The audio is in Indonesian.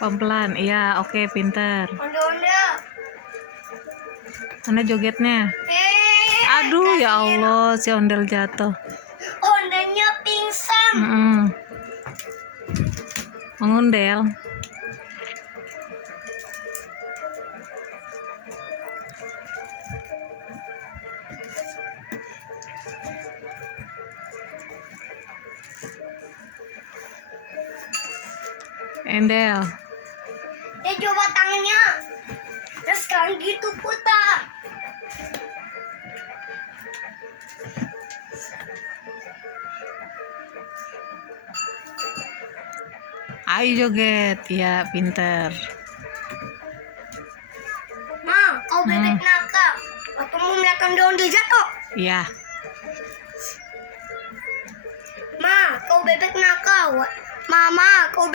Pelan-pelan. Iya, oke, pinter. Onda-onda. Mana jogetnya? Aduh, ya Allah, si ondel jatuh. Ondanya pingsan. Mengundel. Endel. Coba tangannya. Terus sekarang gitu putar. Ayo joget. Ya, pinter. Ma, kau bebek nakal. Waktu mau melihatkan ondel jatuh. Iya. Ma, kau bebek nakal. Mama, kau